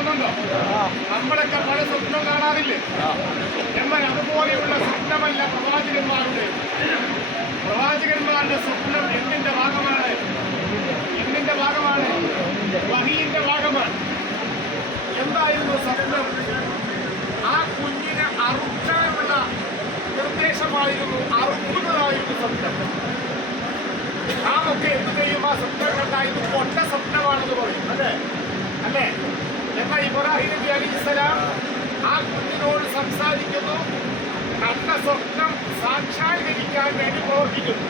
കാണുന്നുണ്ടോ? നമ്മളൊക്കെ പല സ്വപ്നം കാണാറില്ലേ? എന്നാൽ അതുപോലെയുള്ള സ്വപ്നമല്ല പ്രവാചകന്മാരുടെ. പ്രവാചകന്മാരുടെ സ്വപ്നം എന്തിന്റെ ഭാഗമാണ്? എന്തിന്റെ ഭാഗമാണ്? വഹീന്റെ ഭാഗമാണ്. എന്തായിരുന്നു സ്വപ്നം? ആ കുഞ്ഞിനെ അറുക്കാനുള്ള നിർദ്ദേശമായിരുന്നു അറുക്കുന്നതായിരുന്നു സ്വപ്നം. നാം ഒക്കെ എന്ത് ചെയ്യും? ആ സ്വപ്നം കണ്ടായിരുന്നു ഒറ്റ പൊട്ട സ്വപ്നമാണെന്ന് പറയും. അല്ലേ? അല്ലേ? ഇബ്രാഹിം നബി അലി ഇസ്ലാം ആ കുഞ്ഞിനോട് സംസാരിക്കുന്നു. കണ്ട സ്വപ്നം സാക്ഷാത്കരിക്കാൻ വേണ്ടി പ്രവർത്തിക്കുന്നു.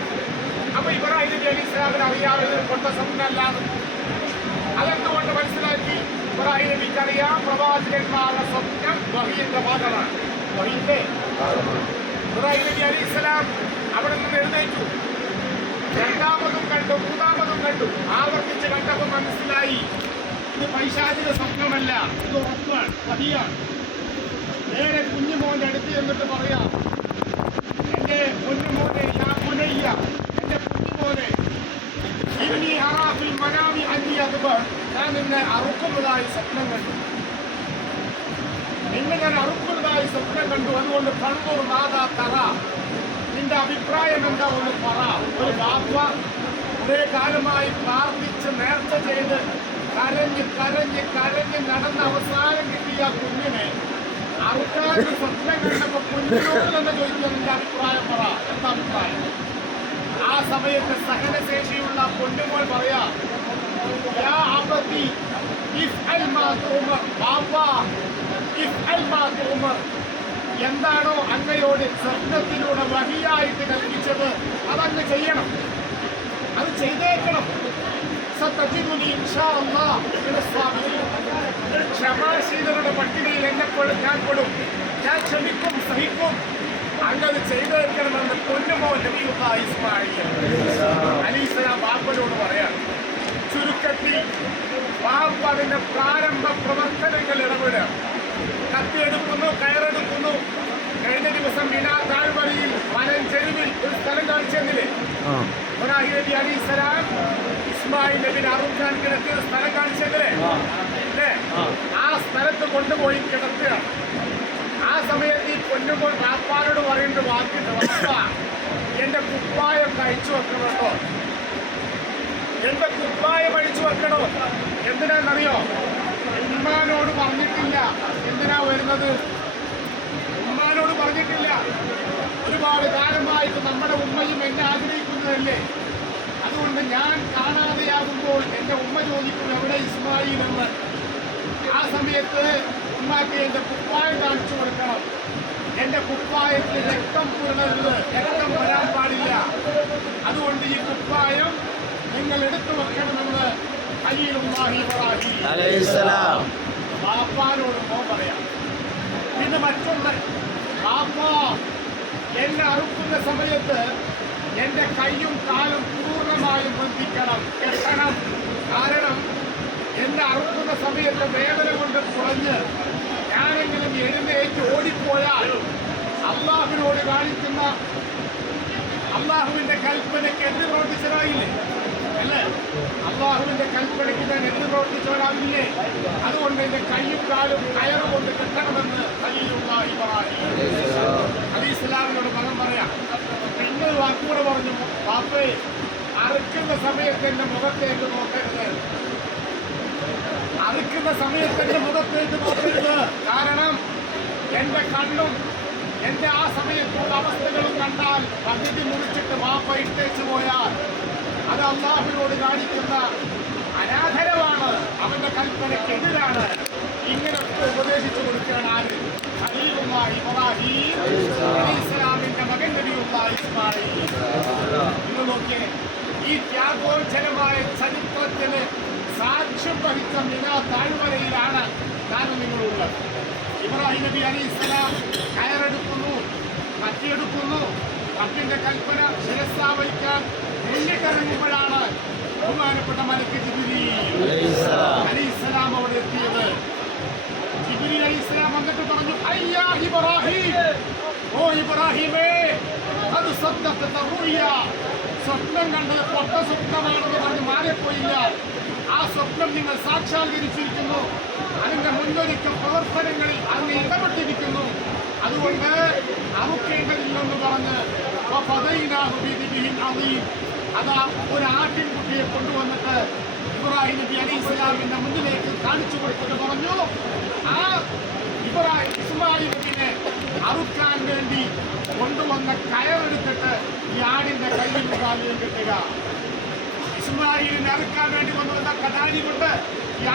അപ്പൊ ഇബ്രാഹിം നബി അലി ഇസ്ലാമിന് അറിയാതെ കൊണ്ട സ്വപ്നം സ്വപ്നമല്ലാതെ. അതെന്തുകൊണ്ട് മനസ്സിലാക്കി? ഇബ്രാഹിം നബിക്ക് അറിയാം പ്രവാചകന്മാരുടെ സ്വപ്നം വഹീന്റെ ഭാഗമാണ് ഇബ്രാഹിം നബി അലി ഇസ്ലാം അവിടെ നിന്ന് എഴുന്നേറ്റു. രണ്ടാമതും കണ്ടു മൂന്നാമതും കണ്ടു. ആവർത്തിച്ച് കണ്ടപ്പോൾ മനസ്സിലായി. ഇത് പൈശാചിക സ്വപ്നമല്ല ഇത് ഉറപ്പാണ്. പതിയാണ് നേരെ കുഞ്ഞുമോന്റെ അടുത്ത് എന്നിട്ട് പറയാം. എന്റെ കുഞ്ഞുമോനെ ഞാൻ പുനയ്യ എന്റെ കുഞ്ഞുമോനെ ഇനി അറാഫിൽ മനാമി അന്നി അതുബർ ഞാൻ നിന്നെ അറുക്കുന്നതായി സ്വപ്നം കണ്ടു. നിന്നെ ഞാൻ അറുക്കുന്നതായി സ്വപ്നം കണ്ടു. അതുകൊണ്ട് കണ്ണൂർ മാതാ തറ. നിന്റെ അഭിപ്രായം എന്താ ഒന്ന് പറ. ഒരു ബാപ്പ കുറെ കാലമായി പ്രാർത്ഥിച്ച് നേർച്ച ചെയ്ത് കരഞ്ഞ് കരഞ്ഞ് കരഞ്ഞ് നടന്ന അവസാനം കിട്ടിയ കുഞ്ഞിനെ ആൾക്കാർ സ്വപ്നം കണ്ടപ്പോ കുഞ്ഞിനോട് തന്നെ ചോദിക്കുക നിന്റെ അഭിപ്രായം പറ. എന്താ അഭിപ്രായം? ആ സമയത്ത് സഹനശേഷിയുള്ള പൊന്നുമോൾ പറയാ എന്താണോ അങ്ങയോട് സ്വപ്നത്തിലൂടെ വഹിയായിട്ട് കൽപ്പിച്ചത്. ക്ഷമാശീലരുടെ പട്ടികയിൽ എന്നെ ഞാൻ പെടും ഞാൻ ക്ഷമിക്കും സഹിക്കും. അങ്ങനെ ചെയ്തേക്കണമെന്ന് പൊന്നുമോ നബിയുള്ള ഇസ്മായിൽ. അലീസലാം ബാപ്പനോട് പറയാം ചുരുക്കത്തിൽ ബാപ്പ അതിന്റെ പ്രാരംഭ പ്രവർത്തനങ്ങൾ ഇടപെടുക. കത്തിയെടുക്കുന്നു കയറെടുക്കുന്നു. കഴിഞ്ഞ ദിവസം മിനാ താഴ്വരയിൽ മലഞ്ചെരുവിൽ ഒരു സ്ഥലം കാണിച്ചെന്നില്ലേ? ഇബ്രാഹിം ഇസ്മായിൽ കിടത്തിയ ഒരു സ്ഥലം കാണിച്ചെന്നില്ലേ അല്ലേ? ആ. സ്ഥലത്ത് കൊണ്ടുപോയി കിടത്തുക. ആ സമയത്ത് ഈ പൊന്നുമ്പോൾ ബാപ്പാനോട് പറയേണ്ട വാപ്പ എന്റെ കുപ്പായം കഴിച്ചു വെക്കണോ എന്റെ കുപ്പായം അഴിച്ചു വെക്കണോ? എന്തിനാണെന്നറിയോ? ഉമ്മാനോട് പറഞ്ഞിട്ടില്ല. എന്തിനാ വരുന്നത്? ഉമ്മാനോട് പറഞ്ഞിട്ടില്ല. ഒരുപാട് കാലമായിട്ട് നമ്മുടെ ഉമ്മയും എന്നെ ആഗ്രഹിക്കുന്നതല്ലേ? അതുകൊണ്ട് ഞാൻ കാണാതെയാകുമ്പോൾ എന്റെ ഉമ്മ ചോദിക്കും എവിടെ ഇസ്മായിൽ എന്ന്? ആ സമയത്ത് ഉമ്മാക്ക് എന്റെ കുപ്പായം കാണിച്ചു കൊടുക്കണം. എന്റെ കുപ്പായത്തിൽ രക്തം പുരളരുത് രക്തം വരാൻ പാടില്ല. അതുകൊണ്ട് ഈ കുപ്പായം നിങ്ങൾ എടുത്തു വെക്കണമെന്ന് ബാപ്പാനോട് മോ പറയാം. പിന്നെ മറ്റൊന്ന് ബാപ്പ എന്നെ അറുക്കുന്ന സമയത്ത് എന്റെ കൈയും കാലും പൂർണമായും ബന്ധിക്കണം കെട്ടണം. കാരണം എന്നെ അറുക്കുന്ന സമയത്ത് വേദന കൊണ്ട് കുറഞ്ഞ് ഞാനെങ്കിലും എഴുന്നേറ്റ് ഓടിപ്പോയാൽ അള്ളാഹുവിനോട് കാണിക്കുന്ന അള്ളാഹുവിന്റെ കൽപ്പനയ്ക്ക് എന്ത് പ്രവർത്തിച്ചതായില്ലേ അല്ലേ? അള്ളാഹുവിന്റെ കൽപ്പനയ്ക്ക് ഞാൻ എന്ത് പ്രവർത്തിച്ചവരാകില്ലേ അതുകൊണ്ട് എന്റെ കൈയും കാലും കയറ് കൊണ്ട് കെട്ടണമെന്ന് ഖലീലുള്ള ഇബ്രാഹിം. അലി ഇസ്ലാമിനോട് മകൻ പറയാം. ഒരു വാക്കുകൂടെ പറഞ്ഞു ബാപ്പേ അറുക്കുന്ന സമയത്ത് എന്റെ മുഖത്തേക്ക് നോക്കരുത്? അറുക്കുന്ന സമയത്ത് എന്റെ മുഖത്തേക്ക് നോക്കരുത്? കാരണം എന്റെ കണ്ണും എന്റെ ആ സമയത്തുള്ള അവസ്ഥകളും കണ്ടാൽ പകുതി മുറിച്ചിട്ട് വാപ്പ ഇട്ടേച്ചു പോയാൽ അത് അള്ളാഹുവിനോട് കാണിക്കുന്ന അനാഥരമാണ് അവന്റെ കൽപ്പനയ്ക്കെതിരാണ് ഇങ്ങനൊക്കെ ഉപദേശിച്ചു കൊടുക്കാൻ ആര്? ഖലീലുള്ള ഇബ്രാഹിം അലൈഹിസ്സലാമിന്റെ മകൻ നബിയുള്ള ഇസ്മായിൽ. ഈ ത്യാഗോജ്ജലമായ ചരിത്രത്തിന് സാക്ഷ്യം വഹിച്ച മിനാ താഴ്വരയിലാണ് ഞാനും നിങ്ങളുള്ളത്. ഇബ്രാഹിം നബി അലി ഇസ്ലാം കയറെടുക്കുന്നു കത്തിയെടുക്കുന്നു. കത്തിന്റെ കൽപ്പന ശിരസ്ഥാപിക്കാൻ മുന്നിട്ടിറങ്ങുമ്പോഴാണ് ബഹുമാനപ്പെട്ട മലക്ക് ജിബിരി അലി ഇസ്ലാം അവിടെ എത്തിയത്. ജിബിരി അലി ഇസ്ലാം വന്നിട്ട് പറഞ്ഞു അയ്യാ ഇബ്രാഹിം ഓ ഇബ്രാഹിമേ അത് സ്വന്തത്തെ സ്വപ്നം കണ്ട് സ്വപ്നമാണെന്ന് പറഞ്ഞ് മാറിപ്പോയില്ല. ആ സ്വപ്നം നിങ്ങൾ സാക്ഷാത്കരിച്ചിരിക്കുന്നു. അതിന്റെ മുന്നൊരുക്കം പ്രവർത്തനങ്ങളിൽ അങ്ങ് ഇടപെട്ടിരിക്കുന്നു. അതുകൊണ്ട് അറുക്കേണ്ടതില്ലെന്ന് പറഞ്ഞ്. അതാ ഒരു ആട്ടിൻകുട്ടിയെ കൊണ്ടുവന്നിട്ട് ഇബ്രാഹിം നബി അലി ഇസ്ലാമിന്റെ മുന്നിലേക്ക് കാണിച്ചു കൊടുത്തിട്ട് പറഞ്ഞു. ആ ഇബ്രാഹിം ഇസ്മായിൽ നബിനെ അറുക്കാൻ വേണ്ടി കൊണ്ടുവന്ന കയറെടുത്തിട്ട് ഈ ആടിന്റെ കയ്യിൽ കാലിലും കെട്ടുക. ഇസ്മായിലിനെ അറുക്കാൻ വേണ്ടി കൊണ്ടുവന്ന കടാരി കൊണ്ട് ഈ